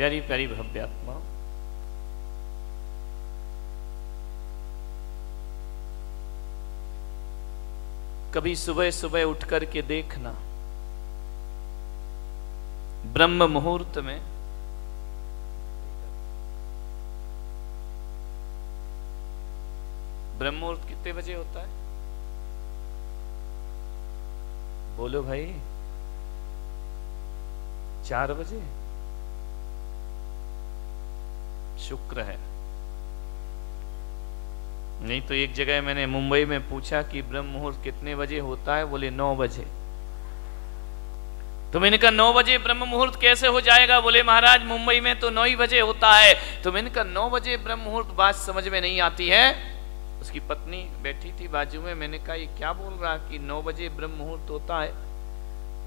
प्यारी प्यारी भव्य आत्मा, कभी सुबह सुबह उठ करके देखना, ब्रह्म मुहूर्त में ब्रह्म मुहूर्त कितने बजे होता है? बोलो भाई, 4 बजे। शुक्र है। नहीं तो एक जगह मैंने मुंबई में पूछा कि ब्रह्म मुहूर्त कितने बजे होता है, बोले 9 बजे। तो मैंने कहा 9 बजे ब्रह्म मुहूर्त कैसे हो जाएगा? बोले महाराज मुंबई में तो 9 ही बजे होता है। तो मैंने कहा 9 बजे ब्रह्म मुहूर्त, बात समझ में नहीं आती है। उसकी पत्नी बैठी थी बाजू में, मैंने कहा ये क्या बोल रहा कि 9 बजे ब्रह्म मुहूर्त होता है?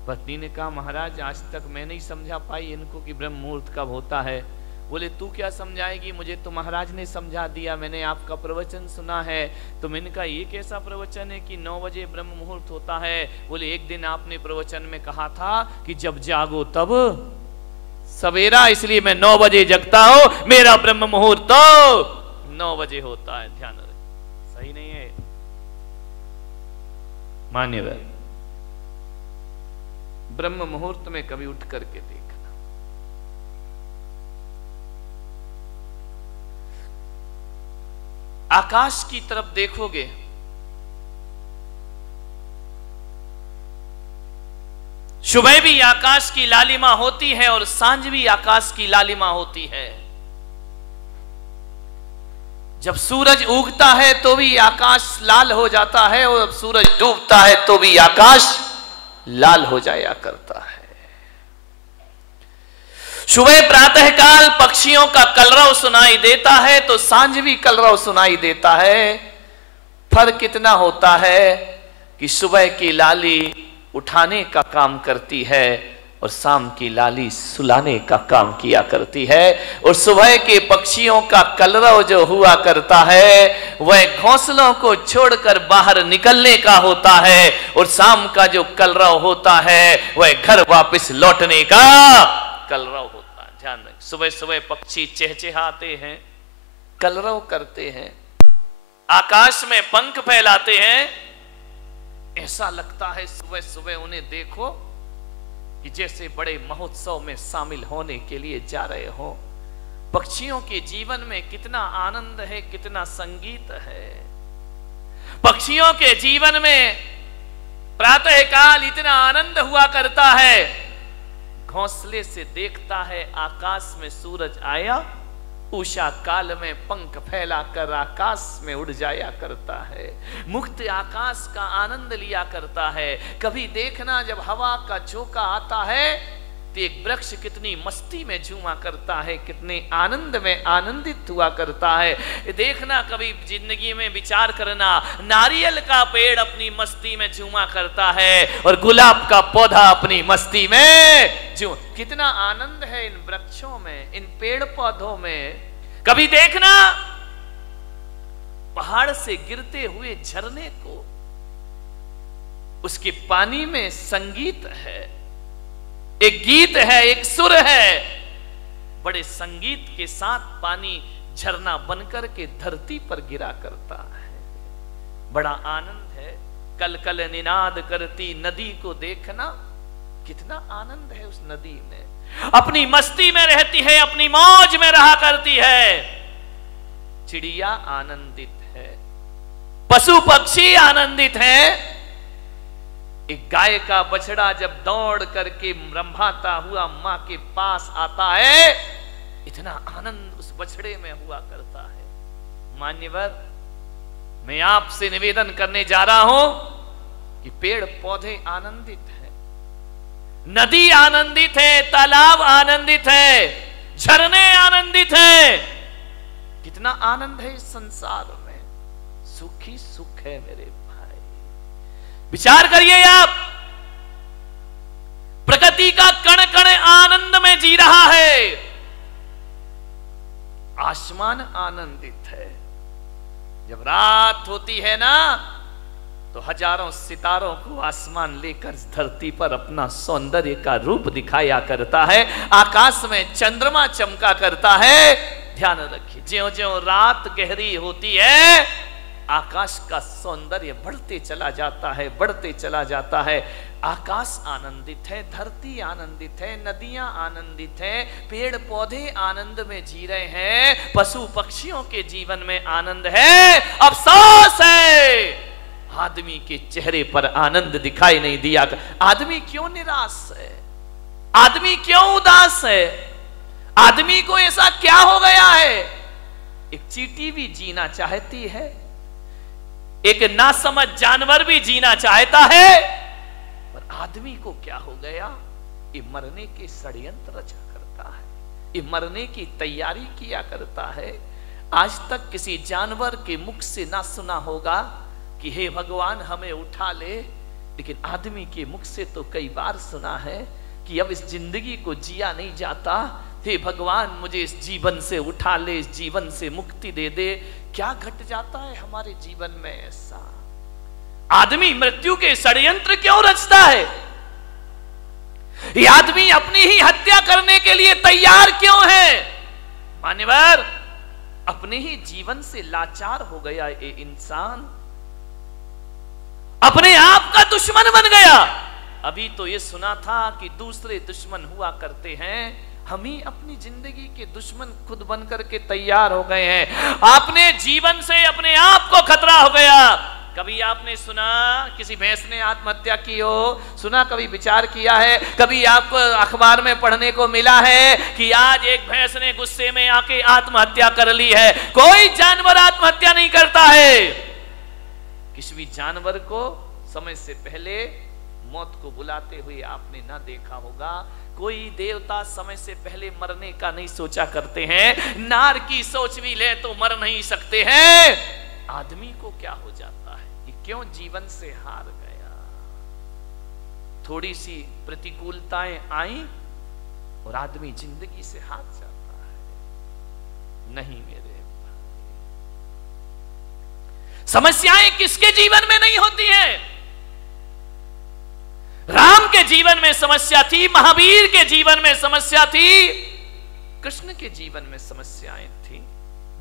पत्नी ने कहा महाराज आज तक मैं नहीं समझा पाई इनको कि ब्रह्म मुहूर्त कब होता है। बोले तू क्या समझाएगी, मुझे तो महाराज ने समझा दिया, मैंने आपका प्रवचन सुना है। तो मैंने कहा ये कैसा प्रवचन है कि 9 बजे ब्रह्म मुहूर्त होता है? बोले एक दिन आपने प्रवचन में कहा था कि जब जागो तब सवेरा, इसलिए मैं 9 बजे जगता हूं, मेरा ब्रह्म मुहूर्त तो 9 बजे होता है। ध्यान रहे, सही नहीं है? मान्यवर, ब्रह्म मुहूर्त में कभी उठ करके देखना। आकाश की तरफ देखोगे, सुबह भी आकाश की लालिमा होती है और सांझ भी आकाश की लालिमा होती है। जब सूरज उगता है तो भी आकाश लाल हो जाता है और जब सूरज डूबता है तो भी आकाश लाल हो जाया करता है। सुबह प्रातःकाल पक्षियों का कलरव सुनाई देता है तो सांझ भी कलरव सुनाई देता है। फर्क कितना होता है कि सुबह की लाली उठाने का काम करती है और शाम की लाली सुलाने का काम किया करती है। और सुबह के पक्षियों का कलरव जो हुआ करता है वह घोंसलों को छोड़कर बाहर निकलने का होता है और शाम का जो कलरव होता है वह घर वापस लौटने का कलरव होता है। ध्यान रखें, सुबह सुबह पक्षी चहचहाते हैं, कलरव करते हैं, आकाश में पंख फैलाते हैं। ऐसा लगता है सुबह सुबह उन्हें देखो कि जैसे बड़े महोत्सव में शामिल होने के लिए जा रहे हो। पक्षियों के जीवन में कितना आनंद है, कितना संगीत है। पक्षियों के जीवन में प्रातःकाल इतना आनंद हुआ करता है, घोंसले से देखता है आकाश में सूरज आया, उषा काल में पंख फैलाकर आकाश में उड़ जाया करता है, मुक्त आकाश का आनंद लिया करता है। कभी देखना जब हवा का झोंका आता है तो एक वृक्ष कितनी मस्ती में झूमा करता है, कितने आनंद में आनंदित हुआ करता है। देखना कभी जिंदगी में विचार करना, नारियल का पेड़ अपनी मस्ती में झूमा करता है और गुलाब का पौधा अपनी मस्ती में झूम। कितना आनंद है इन वृक्षों में, इन पेड़ पौधों में। कभी देखना पहाड़ से गिरते हुए झरने को, उसके पानी में संगीत है, एक गीत है, एक सुर है। बड़े संगीत के साथ पानी झरना बनकर के धरती पर गिरा करता है, बड़ा आनंद है। कल कल निनाद करती नदी को देखना, कितना आनंद है उस नदी में। अपनी मस्ती में रहती है, अपनी मौज में रहा करती है। चिड़िया आनंदित है, पशु पक्षी आनंदित है। एक गाय का बछड़ा जब दौड़ करके रंभाता हुआ मां के पास आता है, इतना आनंद उस बछड़े में हुआ करता है। मान्यवर, मैं आपसे निवेदन करने जा रहा हूं कि पेड़ पौधे आनंदित है, नदी आनंदित है, तालाब आनंदित है, झरने आनंदित है। कितना आनंद है इस संसार में, सुख ही सुख है मेरे भाई। विचार करिए आप, प्रकृति का कण कण आनंद में जी रहा है, आसमान आनंदित है। जब रात होती है ना तो हजारों सितारों को आसमान लेकर धरती पर अपना सौंदर्य का रूप दिखाया करता है। आकाश में चंद्रमा चमका करता है। ध्यान रखिए, ज्यों ज्यों रात गहरी होती है आकाश का सौंदर्य बढ़ते चला जाता है, बढ़ते चला जाता है। आकाश आनंदित है, धरती आनंदित है, नदियां आनंदित है, पेड़ पौधे आनंद में जी रहे हैं, पशु पक्षियों के जीवन में आनंद है। अफसोस है आदमी के चेहरे पर आनंद दिखाई नहीं दिया। आदमी क्यों निराश है? आदमी क्यों उदास है? आदमी को ऐसा क्या हो गया है? एक चींटी भी जीना चाहती है, एक नासमझ जानवर भी जीना चाहता है, पर आदमी को क्या हो गया? ये मरने के षड्यंत्र रचा करता है, ये मरने की तैयारी किया करता है। आज तक किसी जानवर के मुख से ना सुना होगा कि हे भगवान हमें उठा ले, लेकिन आदमी के मुख से तो कई बार सुना है कि अब इस जिंदगी को जिया नहीं जाता, हे भगवान मुझे इस जीवन से उठा ले, इस जीवन से मुक्ति दे दे। क्या घट जाता है हमारे जीवन में ऐसा? आदमी मृत्यु के षड्यंत्र क्यों रचता है? ये आदमी अपनी ही हत्या करने के लिए तैयार क्यों है? मान्यवर, अपने ही जीवन से लाचार हो गया ये इंसान, अपने आप का दुश्मन बन गया। अभी तो ये सुना था कि दूसरे दुश्मन हुआ करते हैं, हम ही अपनी जिंदगी के दुश्मन खुद बनकर के तैयार हो गए हैं। आपने जीवन से अपने आप को खतरा हो गया। कभी आपने सुना किसी भैंस ने आत्महत्या की हो? सुना? कभी विचार किया है? कभी आपको अखबार में पढ़ने को मिला है कि आज एक भैंस ने गुस्से में आके आत्महत्या कर ली है? कोई जानवर आत्महत्या नहीं करता है। किसी भी जानवर को समय से पहले मौत को बुलाते हुए आपने ना देखा होगा। कोई देवता समय से पहले मरने का नहीं सोचा करते हैं। नार की सोच भी ले तो मर नहीं सकते हैं। आदमी को क्या हो जाता है? ये क्यों जीवन से हार गया? थोड़ी सी प्रतिकूलताएं आई और आदमी जिंदगी से हार जाता है। नहीं मेरे समस्याएं किसके जीवन में नहीं होती हैं? राम के जीवन में समस्या थी, महावीर के जीवन में समस्या थी, कृष्ण के जीवन में समस्याएं थी,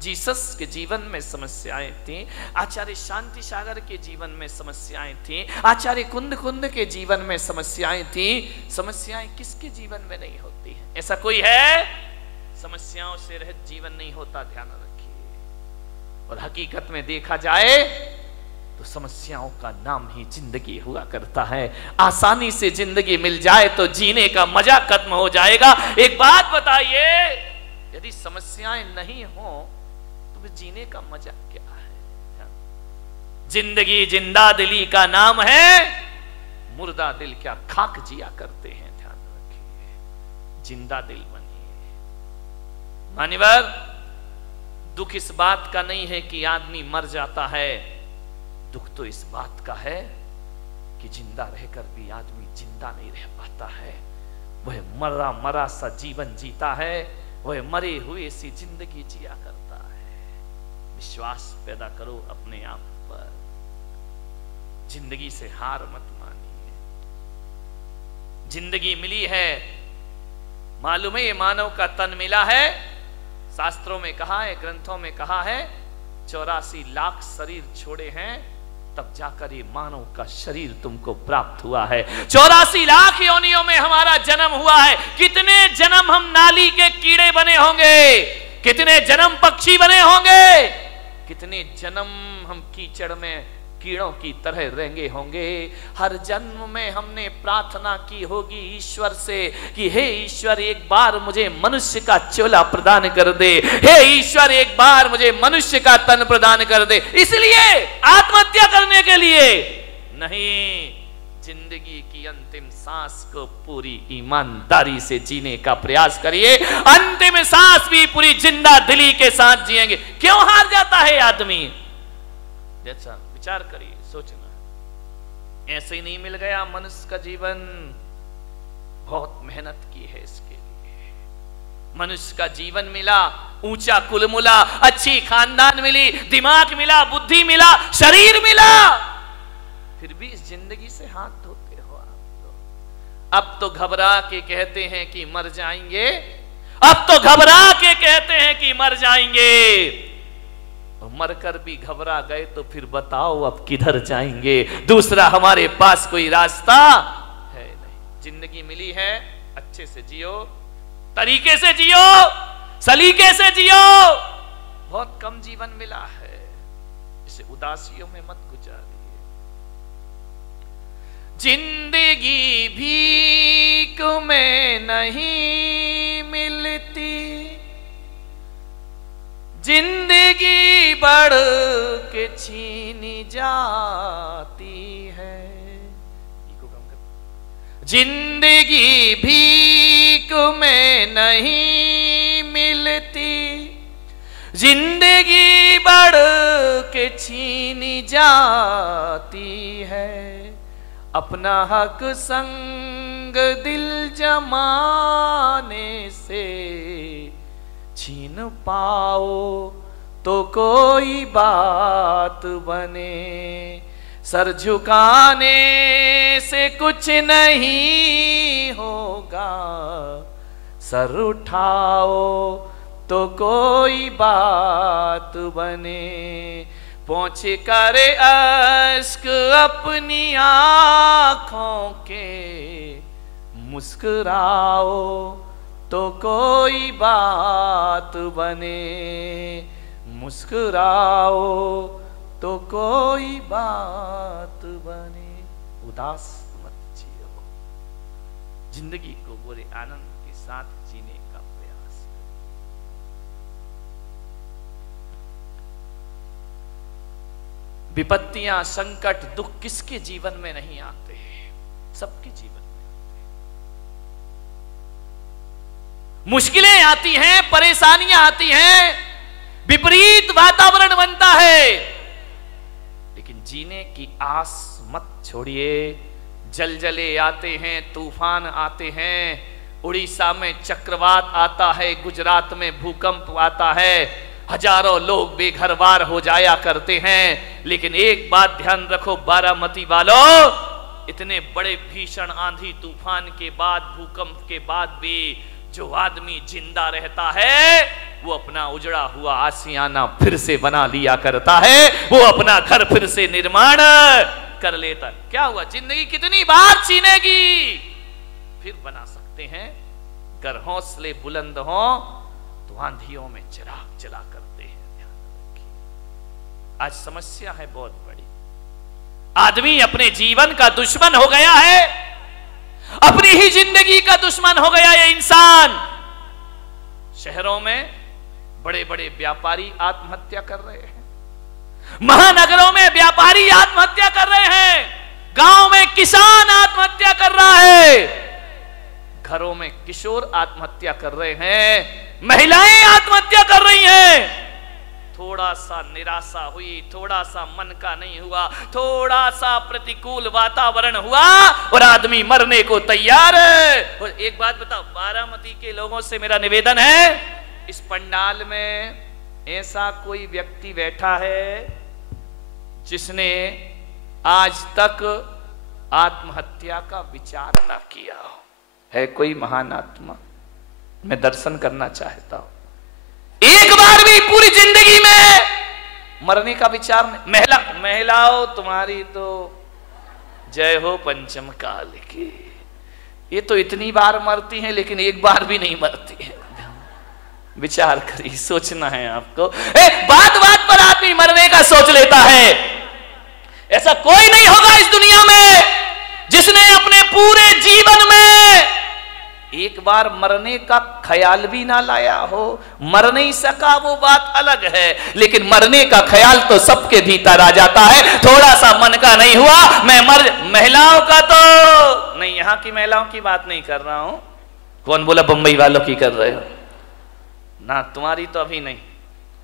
जीसस के जीवन में समस्याएं थी, आचार्य शांति सागर के जीवन में समस्याएं थी, आचार्य कुंद के जीवन में समस्याएं थी। समस्याएं किसके जीवन में नहीं होती हैं? ऐसा कोई है? समस्याओं से रहित जीवन नहीं होता, ध्यान रखिए। और हकीकत में देखा जाए तो समस्याओं का नाम ही जिंदगी हुआ करता है। आसानी से जिंदगी मिल जाए तो जीने का मजा खत्म हो जाएगा। एक बात बताइए, यदि समस्याएं नहीं हो तो जीने का मजा क्या है? जिंदगी जिंदा दिली का नाम है, मुर्दा दिल क्या खाक जिया करते हैं। ध्यान रखिए, जिंदा दिल बनिए। मान्यवर, दुख इस बात का नहीं है कि आदमी मर जाता है, दुख तो इस बात का है कि जिंदा रहकर भी आदमी जिंदा नहीं रह पाता है। वह मरा मरा सा जीवन जीता है, वह मरे हुए सी जिंदगी जिया करता है। विश्वास पैदा करो अपने आप पर, जिंदगी से हार मत मानिए। जिंदगी मिली है, मालूम है ये मानव का तन मिला है। शास्त्रों में कहा है, ग्रंथों में कहा है, 84 लाख शरीर छोड़े हैं तब जाकर ये मानव का शरीर तुमको प्राप्त हुआ है। 84 लाख योनियों में हमारा जन्म हुआ है। कितने जन्म हम नाली के कीड़े बने होंगे, कितने जन्म पक्षी बने होंगे, कितने जन्म हम कीचड़ में कीड़ों की तरह रहेंगे होंगे। हर जन्म में हमने प्रार्थना की होगी ईश्वर से कि हे ईश्वर एक बार मुझे मनुष्य का चोला प्रदान कर दे, हे ईश्वर एक बार मुझे मनुष्य का तन प्रदान कर दे। इसलिए आत्महत्या करने के लिए नहीं, जिंदगी की अंतिम सांस को पूरी ईमानदारी से जीने का प्रयास करिए। अंतिम सांस भी पूरी जिंदा दिली के साथ जिएंगे। क्यों हार जाता है आदमी? जैसा विचार करिए, सोचना। ऐसे ही नहीं मिल गया मनुष्य का जीवन, बहुत मेहनत की है इसके लिए। मनुष्य का जीवन मिला, ऊंचा कुल मिला, अच्छी खानदान मिली, दिमाग मिला, बुद्धि मिला, शरीर मिला, फिर भी इस जिंदगी से हाथ धोते हो आप। अब तो घबरा के कहते हैं कि मर जाएंगे, अब तो घबरा के कहते हैं कि मर जाएंगे, मरकर भी घबरा गए तो फिर बताओ अब किधर जाएंगे। दूसरा हमारे पास कोई रास्ता है नहीं। जिंदगी मिली है, अच्छे से जियो, तरीके से जियो, सलीके से जियो। बहुत कम जीवन मिला है, इसे उदासियों में मत गुजारिए। जिंदगी भीख में नहीं मिलती, जिंदगी बढ़ के छीनी जाती है। जिंदगी भीख में नहीं मिलती, जिंदगी बढ़ के छीनी जाती है। अपना हक संग दिल जमाने से छीन पाओ तो कोई बात बने। सर झुकाने से कुछ नहीं होगा, सर उठाओ तो कोई बात बने। पोंछ कर अश्क अपनी आंखों के, मुस्कुराओ तो कोई बात बने। मुस्कुराओ तो कोई बात बने। उदास मत जियो, जिंदगी को पूरे आनंद के साथ जीने का प्रयास करो। विपत्तियां, संकट, दुख किसके जीवन में नहीं आते? सबके जीवन में मुश्किलें आती हैं, परेशानियां आती हैं, विपरीत वातावरण बनता है, लेकिन जीने की आस मत छोड़िए। जलजले आते हैं, तूफान आते हैं, उड़ीसा में चक्रवात आता है, गुजरात में भूकंप आता है, हजारों लोग बेघरबार हो जाया करते हैं। लेकिन एक बात ध्यान रखो बारामती वालों, इतने बड़े भीषण आंधी तूफान के बाद, भूकंप के बाद भी जो आदमी जिंदा रहता है वो अपना उजड़ा हुआ आशियाना फिर से बना लिया करता है, वो अपना घर फिर से निर्माण कर लेता। क्या हुआ, जिंदगी कितनी बार छीनेगी, फिर बना सकते हैं। अगर हौसले बुलंद हो तो आंधियों में चिराग जला करते हैं। ध्यान रखिए, आज समस्या है बहुत बड़ी। आदमी अपने जीवन का दुश्मन हो गया है, अपनी ही जिंदगी का दुश्मन हो गया ये इंसान। शहरों में बड़े बड़े व्यापारी आत्महत्या कर रहे हैं, महानगरों में व्यापारी आत्महत्या कर रहे हैं, गांव में किसान आत्महत्या कर रहा है, घरों में किशोर आत्महत्या कर रहे हैं, महिलाएं आत्महत्या कर रही हैं। थोड़ा सा निराशा हुई, थोड़ा सा मन का नहीं हुआ, थोड़ा सा प्रतिकूल वातावरण हुआ और आदमी मरने को तैयार है। और एक बात बताओ, बारामती के लोगों से मेरा निवेदन है, इस पंडाल में ऐसा कोई व्यक्ति बैठा है जिसने आज तक आत्महत्या का विचार ना किया हो? है कोई महान आत्मा? मैं दर्शन करना चाहता हूं। एक बार भी पूरी जिंदगी में मरने का विचार नहीं। महिलाओं तुम्हारी तो जय हो पंचम काल की। ये तो इतनी बार मरती हैं लेकिन एक बार भी नहीं मरती है। विचार करिए, सोचना है आपको। बात बात पर आदमी मरने का सोच लेता है। ऐसा कोई नहीं होगा इस दुनिया में जिसने अपने पूरे जीवन में एक बार मरने का ख्याल भी ना लाया हो। मर नहीं सका वो बात अलग है, लेकिन मरने का ख्याल तो सबके भीतर आ जाता है। थोड़ा सा मन का नहीं हुआ मैं मर। महिलाओं का तो नहीं, यहां की महिलाओं की बात नहीं कर रहा हूं। कौन बोला बंबई वालों की कर रहे हो ना? तुम्हारी तो अभी नहीं,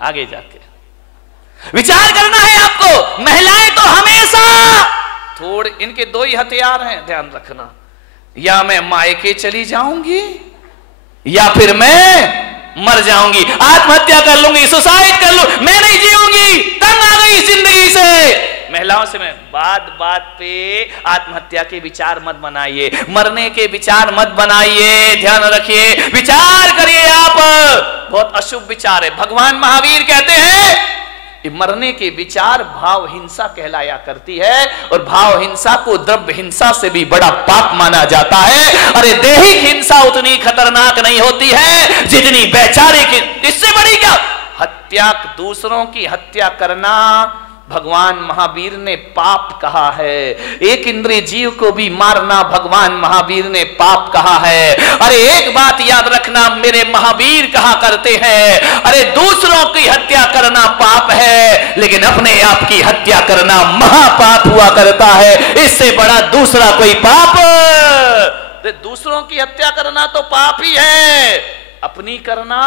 आगे जाके विचार करना है आपको। महिलाएं तो हमेशा थोड़े, इनके दो ही हथियार हैं, ध्यान रखना। या मैं मायके चली जाऊंगी या फिर मैं मर जाऊंगी, आत्महत्या कर लूंगी, सुसाइड कर लूं, मैं नहीं जीऊंगी, तंग आ गई जिंदगी से। महिलाओं से मैं बात बात पे आत्महत्या के विचार मत बनाइए, मरने के विचार मत बनाइए, ध्यान रखिए, विचार करिए आप, बहुत अशुभ विचार है। भगवान महावीर कहते हैं मरने के विचार भाव हिंसा कहलाया करती है, और भाव हिंसा को द्रव्य हिंसा से भी बड़ा पाप माना जाता है। अरे दैहिक हिंसा उतनी खतरनाक नहीं होती है जितनी वैचारिक, इससे बड़ी क्या हत्या, दूसरों की हत्या करना भगवान महावीर ने पाप कहा है। एक इंद्रिय जीव को भी मारना भगवान महावीर ने पाप कहा है। अरे एक बात याद रखना, मेरे महावीर कहा करते हैं, अरे दूसरों की हत्या करना पाप है, लेकिन अपने आप की हत्या करना महापाप हुआ करता है। इससे बड़ा दूसरा कोई पाप, दूसरों की हत्या करना तो पाप ही है, अपनी करना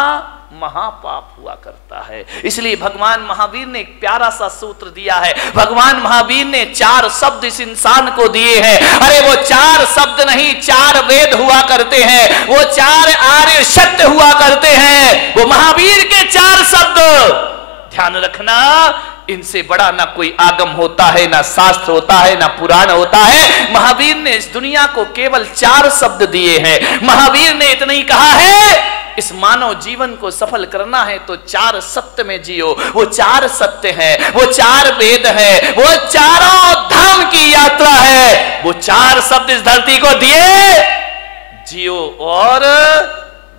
महापाप हुआ करता है। इसलिए भगवान महावीर ने एक प्यारा सा सूत्र दिया है। भगवान महावीर ने 4 शब्द इस इंसान को दिए हैं। अरे वो 4 शब्द नहीं, 4 वेद हुआ करते हैं, वो 4 आर्य सत्य हुआ करते हैं, वो महावीर के 4 शब्द। ध्यान रखना, इनसे बड़ा ना कोई आगम होता है, ना शास्त्र होता है, ना पुराण होता है। महावीर ने इस दुनिया को केवल 4 शब्द दिए हैं। महावीर ने इतना ही कहा है, इस मानव जीवन को सफल करना है तो 4 सत्य में जियो। वो 4 सत्य है, वो 4 वेद है, वो चारों धाम की यात्रा है। वो 4 शब्द इस धरती को दिए, जियो और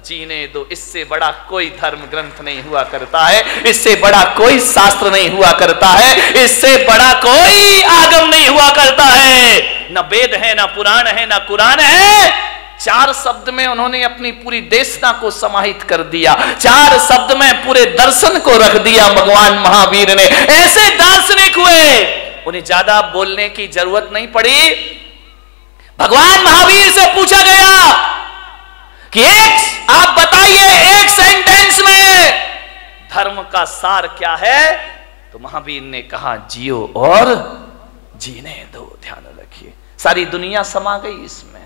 जीने दो। इससे बड़ा कोई धर्म ग्रंथ नहीं हुआ करता है, इससे बड़ा कोई शास्त्र नहीं हुआ करता है, इससे बड़ा कोई आगम नहीं हुआ करता है। न वेद है, ना पुराण है, ना कुरान है। 4 शब्द में उन्होंने अपनी पूरी देशना को समाहित कर दिया। 4 शब्द में पूरे दर्शन को रख दिया भगवान महावीर ने। ऐसे दार्शनिक हुए, उन्हें ज्यादा बोलने की जरूरत नहीं पड़ी। भगवान महावीर से पूछा गया कि आप बताइए एक सेंटेंस में धर्म का सार क्या है, तो महावीर ने कहा जियो और जीने दो। ध्यान रखिए, सारी दुनिया समा गई इसमें,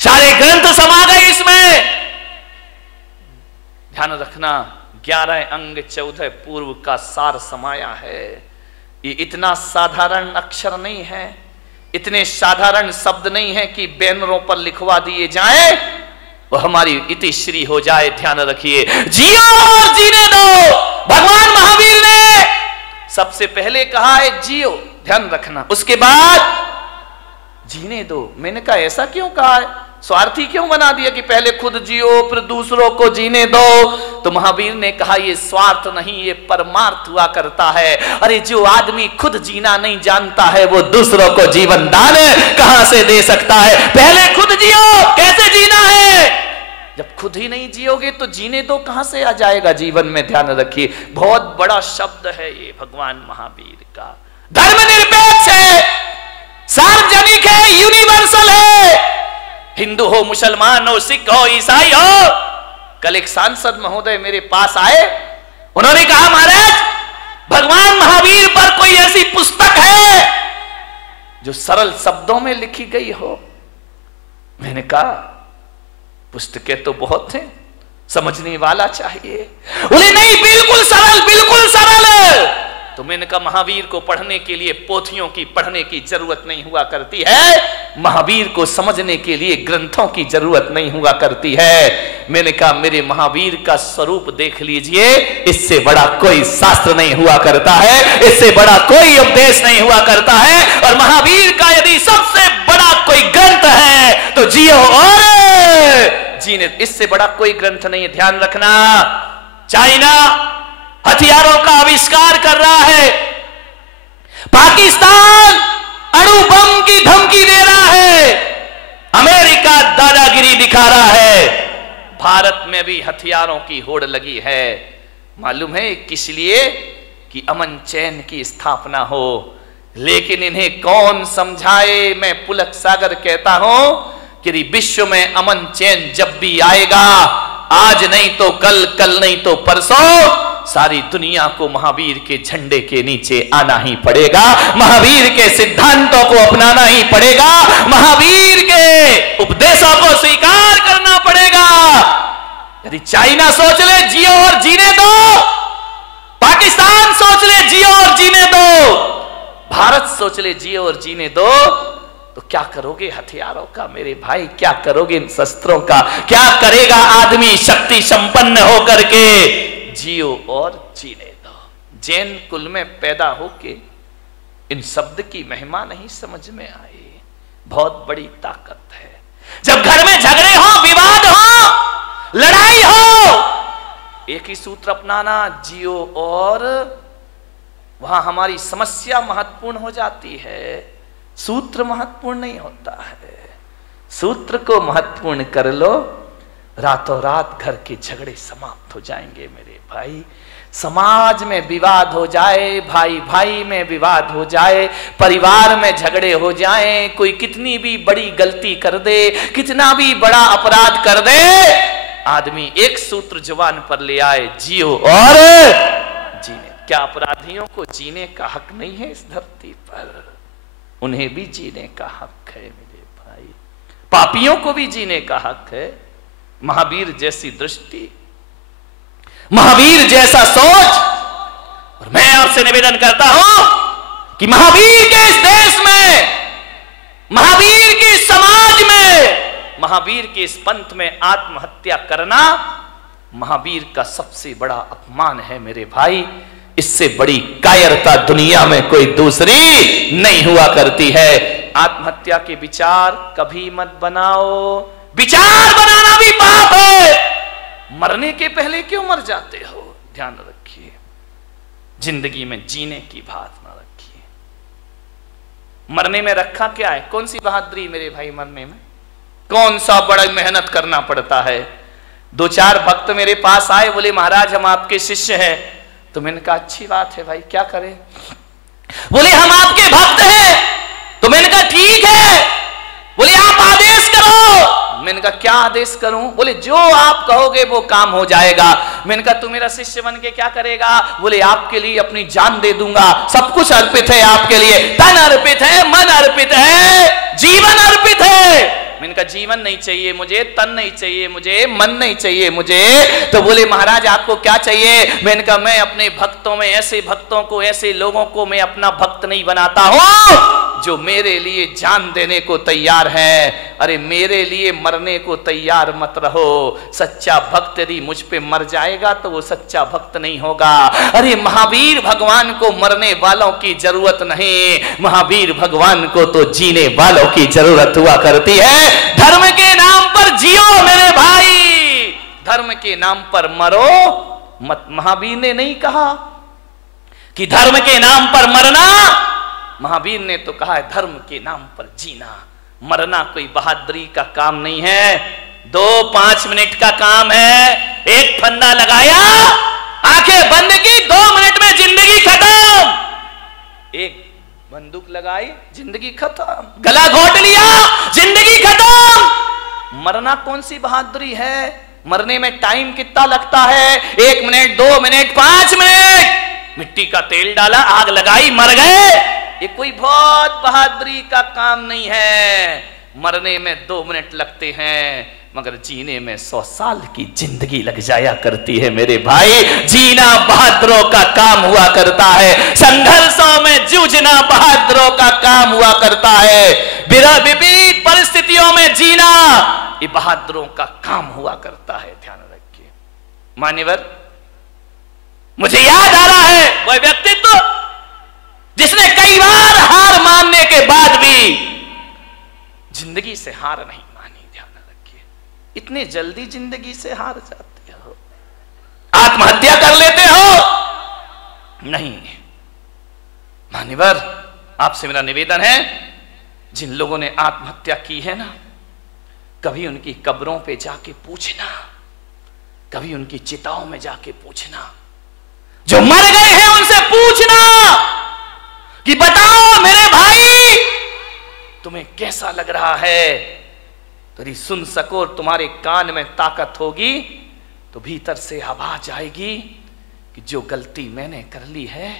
सारे ग्रंथ समा गए इसमें। ध्यान रखना, 11 अंग 14 पूर्व का सार समाया है। ये इतना साधारण अक्षर नहीं है, इतने साधारण शब्द नहीं है कि बैनरों पर लिखवा दिए जाएं, वो हमारी इतिश्री हो जाए। ध्यान रखिए, जियो और जीने दो। भगवान महावीर ने सबसे पहले कहा है जियो, ध्यान रखना, उसके बाद जीने दो। मैंने कहा ऐसा क्यों कहा है, स्वार्थी क्यों बना दिया कि पहले खुद जियो फिर दूसरों को जीने दो। तो महावीर ने कहा ये स्वार्थ नहीं, ये परमार्थ हुआ करता है। अरे जो आदमी खुद जीना नहीं जानता है वो दूसरों को जीवन दान कहां से दे सकता है। पहले खुद जियो, कैसे जीना है, जब खुद ही नहीं जियोगे तो जीने दो कहां से आ जाएगा जीवन में। ध्यान रखिए, बहुत बड़ा शब्द है ये भगवान महावीर का। धर्मनिरपेक्ष है, सार्वजनिक है, यूनिवर्सल है। हिंदू हो, मुसलमान हो, सिख हो, ईसाई हो। कल एक सांसद महोदय मेरे पास आए, उन्होंने कहा महाराज भगवान महावीर पर कोई ऐसी पुस्तक है जो सरल शब्दों में लिखी गई हो। मैंने कहा पुस्तकें तो बहुत हैं, समझने वाला चाहिए। बोले नहीं, बिल्कुल सरल, बिल्कुल सरल। तो मैंने कहा महावीर को पढ़ने के लिए पोथियों की पढ़ने की जरूरत नहीं हुआ करती है, महावीर को समझने के लिए ग्रंथों की जरूरत नहीं हुआ करती है। मैंने कहा मेरे महावीर का स्वरूप देख लीजिए, इससे बड़ा कोई शास्त्र नहीं हुआ करता है, इससे बड़ा कोई उपदेश नहीं हुआ करता है। और महावीर का यदि सबसे बड़ा कोई ग्रंथ है तो जियो और जीने, इससे बड़ा कोई ग्रंथ नहीं है। ध्यान रखना, चाइना हथियारों का आविष्कार कर रहा है, पाकिस्तान अणु बम की धमकी दे रहा है, अमेरिका दादागिरी दिखा रहा है, भारत में भी हथियारों की होड़ लगी है। मालूम है किस लिए, कि अमन चैन की स्थापना हो। लेकिन इन्हें कौन समझाए। मैं पुलक सागर कहता हूं कि विश्व में अमन चैन जब भी आएगा, आज नहीं तो कल, कल नहीं तो परसों, सारी दुनिया को महावीर के झंडे के नीचे आना ही पड़ेगा, महावीर के सिद्धांतों को अपनाना ही पड़ेगा, महावीर के उपदेशों को स्वीकार करना पड़ेगा। यदि चाइना सोच ले जियो और जीने दो, पाकिस्तान सोच ले जियो और जीने दो, भारत सोच ले जियो और जीने दो, तो क्या करोगे हथियारों का मेरे भाई, क्या करोगे इन शस्त्रों का, क्या करेगा आदमी शक्ति संपन्न होकर के, जियो और जीने दो। जैन कुल में पैदा होके इन शब्द की महिमा नहीं समझ में आई, बहुत बड़ी ताकत है। जब घर में झगड़े हो, विवाद हो, लड़ाई हो, एक ही सूत्र अपनाना, जियो और, वहां हमारी समस्या महत्वपूर्ण हो जाती है, सूत्र महत्वपूर्ण नहीं होता है। सूत्र को महत्वपूर्ण कर लो, रातों रात घर के झगड़े समाप्त हो जाएंगे मेरे भाई। समाज में विवाद हो जाए, भाई भाई में विवाद हो जाए, परिवार में झगड़े हो जाए, कोई कितनी भी बड़ी गलती कर दे, कितना भी बड़ा अपराध कर दे, आदमी एक सूत्र जुबान पर ले आए, जियो और जीने। क्या अपराधियों को जीने का हक नहीं है इस धरती पर? उन्हें भी जीने का हक है मेरे भाई, पापियों को भी जीने का हक है। महावीर जैसी दृष्टि, महावीर जैसा सोच, और मैं आपसे निवेदन करता हूं कि महावीर के इस देश में, महावीर के इस समाज में, महावीर के इस पंथ में आत्महत्या करना महावीर का सबसे बड़ा अपमान है मेरे भाई। इससे बड़ी कायरता दुनिया में कोई दूसरी नहीं हुआ करती है। आत्महत्या के विचार कभी मत बनाओ, विचार बनाना भी पाप है। मरने के पहले क्यों मर जाते हो? ध्यान रखिए, जिंदगी में जीने की भावना रखिए। मरने में रखा क्या है? कौन सी बहादुरी मेरे भाई मरने में? कौन सा बड़ा मेहनत करना पड़ता है। दो चार भक्त मेरे पास आए, बोले महाराज हम आपके शिष्य हैं। तो मैंने कहा अच्छी बात है भाई, क्या करें? बोले हम आपके भक्त हैं। तो मैंने कहा ठीक है। बोले आप आदेश करो। मैंने कहा क्या आदेश करूं? बोले जो आप कहोगे वो काम हो जाएगा। मैंने कहा तू मेरा शिष्य बन के क्या करेगा? बोले आपके लिए अपनी जान दे दूंगा, सब कुछ अर्पित है आपके लिए, तन अर्पित है, मन अर्पित है, जीवन अर्पित है। मैंने कहा जीवन नहीं चाहिए मुझे, तन नहीं चाहिए मुझे, मन नहीं चाहिए मुझे। तो बोले महाराज आपको क्या चाहिए? मैंने कहा मैं अपने भक्तों में ऐसे भक्तों को, ऐसे लोगों को मैं अपना भक्त नहीं बनाता हूं जो मेरे लिए जान देने को तैयार है। अरे मेरे लिए मरने को तैयार मत रहो। सच्चा भक्त यदि मुझ पे मर जाएगा तो वो सच्चा भक्त नहीं होगा। अरे महावीर भगवान को मरने वालों की जरूरत नहीं, महावीर भगवान को तो जीने वालों की जरूरत हुआ करती है। धर्म के नाम पर जियो मेरे भाई, धर्म के नाम पर मरो मत। महावीर ने नहीं कहा कि धर्म के नाम पर मरना, महावीर ने तो कहा है धर्म के नाम पर जीना। मरना कोई बहादुरी का काम नहीं है, 2-5 मिनट का काम है। एक फंदा लगाया, आंखें बंद की, 2 मिनट में जिंदगी खत्म। एक बंदूक लगाई, जिंदगी खत्म। गला घोट लिया, जिंदगी खत्म। मरना कौन सी बहादुरी है? मरने में टाइम कितना लगता है? 1 मिनट, 2 मिनट, 5 मिनट। मिट्टी का तेल डाला, आग लगाई, मर गए। ये कोई बहुत बहादुरी का काम नहीं है। मरने में 2 मिनट लगते हैं, मगर जीने में 100 साल की जिंदगी लग जाया करती है मेरे भाई। जीना बहादुरों का काम हुआ करता है, संघर्षों में जूझना बहादुरों का काम हुआ करता है, विपरीत परिस्थितियों में जीना ये बहादुरों का काम हुआ करता है। ध्यान रखिए मान्यवर, मुझे याद आ रहा है वह व्यक्तित्व जिसने कई बार हार मानने के बाद भी जिंदगी से हार नहीं मानी। ध्यान रखिए, इतने जल्दी जिंदगी से हार जाते हो, आत्महत्या कर लेते हो नहीं। मान्यवर, आपसे मेरा निवेदन है, जिन लोगों ने आत्महत्या की है ना, कभी उनकी कब्रों पे जाके पूछना, कभी उनकी चिताओं में जाके पूछना, जो मर गए हैं उनसे पूछना कि बताओ मेरे भाई तुम्हें कैसा लग रहा है। तो यदि सुन सको, तुम्हारे कान में ताकत होगी तो भीतर से आवाज आएगी कि जो गलती मैंने कर ली है,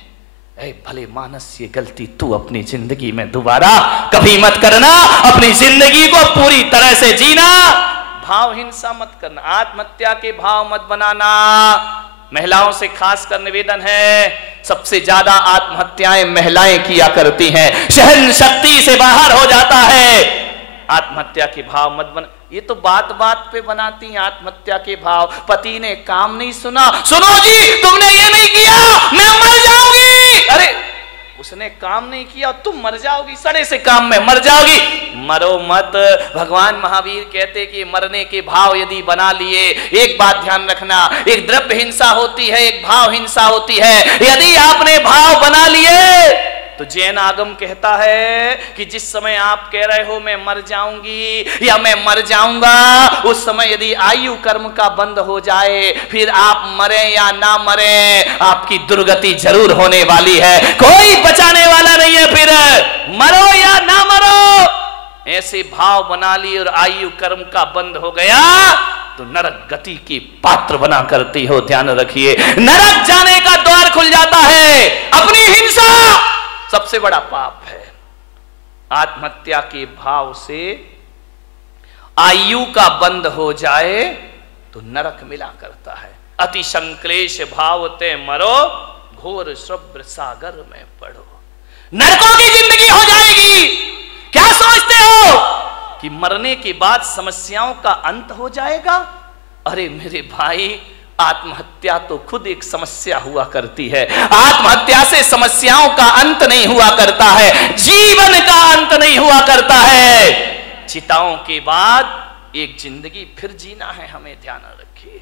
ऐ भले मानस, ये गलती तू अपनी जिंदगी में दोबारा कभी मत करना। अपनी जिंदगी को पूरी तरह से जीना, भाव हिंसा मत करना, आत्महत्या के भाव मत बनाना। महिलाओं से खास कर निवेदन है, सबसे ज्यादा आत्महत्याएं महिलाएं किया करती हैं। सहन शक्ति से बाहर हो जाता है। आत्महत्या के भाव मत बना, ये तो बात बात पे बनाती हैं आत्महत्या के भाव। पति ने काम नहीं सुना, सुनो जी तुमने ये नहीं किया मैं मर जाऊंगी। अरे उसने काम नहीं किया तुम मर जाओगी, सड़े से काम में मर जाओगी। मरो मत। भगवान महावीर कहते कि मरने के भाव यदि बना लिए, एक बात ध्यान रखना, एक द्रव्य हिंसा होती है, एक भाव हिंसा होती है। यदि आपने भाव बना लिए तो जैन आगम कहता है कि जिस समय आप कह रहे हो मैं मर जाऊंगी या मैं मर जाऊंगा, उस समय यदि आयु कर्म का बंद हो जाए, फिर आप मरे या ना मरे आपकी दुर्गति जरूर होने वाली है। कोई बचाने वाला नहीं है। फिर मरो या ना मरो, ऐसे भाव बना लिए और आयु कर्म का बंद हो गया तो नरक गति की पात्र बना करती हो। ध्यान रखिए, नरक जाने का द्वार खुल जाता है। अपनी हिंसा सबसे बड़ा पाप है। आत्महत्या के भाव से आयु का बंद हो जाए तो नरक मिला करता है। अति संक्लेश भाव ते मरो, घोर शुभ्र सागर में पड़ो। नरकों की जिंदगी हो जाएगी। क्या सोचते हो कि मरने के बाद समस्याओं का अंत हो जाएगा? अरे मेरे भाई, आत्महत्या तो खुद एक समस्या हुआ करती है। आत्महत्या से समस्याओं का अंत नहीं हुआ करता है, जीवन का अंत नहीं हुआ करता है। चिताओं के बाद एक जिंदगी फिर जीना है, हमें ध्यान रखिए।